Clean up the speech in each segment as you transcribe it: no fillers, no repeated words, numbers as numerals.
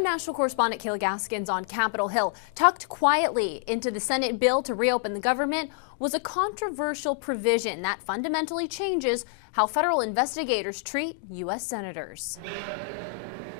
I'm national correspondent Kayla Gaskins on Capitol Hill. Tucked quietly into the Senate bill to reopen the government was a controversial provision that fundamentally changes how federal investigators treat U.S. senators.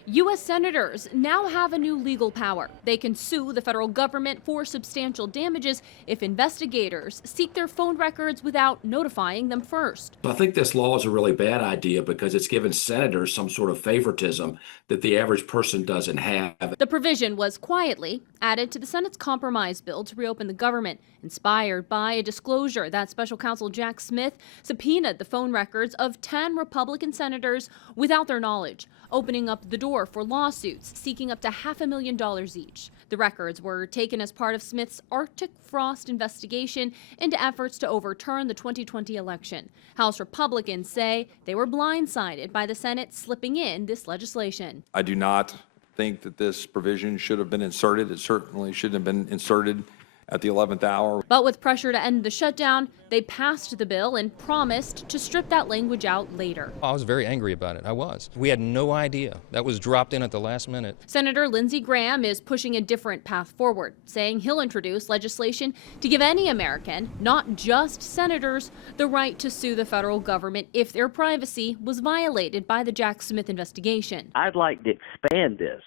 U.S. senators now have a new legal power. They can sue the federal government for substantial damages if investigators seek their phone records without notifying them first. I think this law is a really bad idea because it's given senators some sort of favoritism that the average person doesn't have. The provision was quietly added to the Senate's compromise bill to reopen the government, inspired by a disclosure that Special Counsel Jack Smith subpoenaed the phone records of 10 Republican senators without their knowledge, opening up the door for lawsuits seeking up to $500,000 each. The records were taken as part of Smith's Arctic frost investigation into efforts to overturn the 2020 election. House Republicans say they were blindsided by the Senate slipping in this legislation. I do not think that this provision should have been inserted. It certainly shouldn't have been inserted at the 11th hour. But with pressure to end the shutdown, they passed the bill and promised to strip that language out later. I was very angry about it. I was. We had no idea. That was dropped in at the last minute. Senator Lindsey Graham is pushing a different path forward, saying he'll introduce legislation to give any American, not just senators, the right to sue the federal government if their privacy was violated by the Jack Smith investigation. I'd like to expand this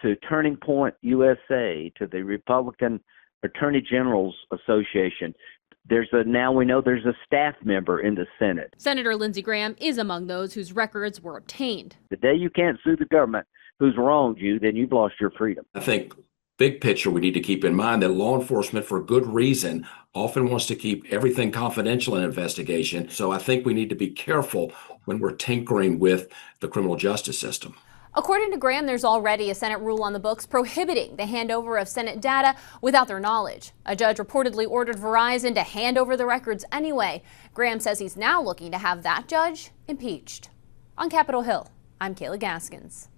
to Turning Point USA, to the Republican Attorney General's Association. Now we know there's a staff member in the Senate. Senator Lindsey Graham is among those whose records were obtained. The day you can't sue the government who's wronged you, then you've lost your freedom. I think big picture, we need to keep in mind that law enforcement, for good reason, often wants to keep everything confidential in an investigation. So I think we need to be careful when we're tinkering with the criminal justice system. According to Graham, there's already a Senate rule on the books prohibiting the handover of Senate data without their knowledge. A judge reportedly ordered Verizon to hand over the records anyway. Graham says he's now looking to have that judge impeached. On Capitol Hill, I'm Kayla Gaskins.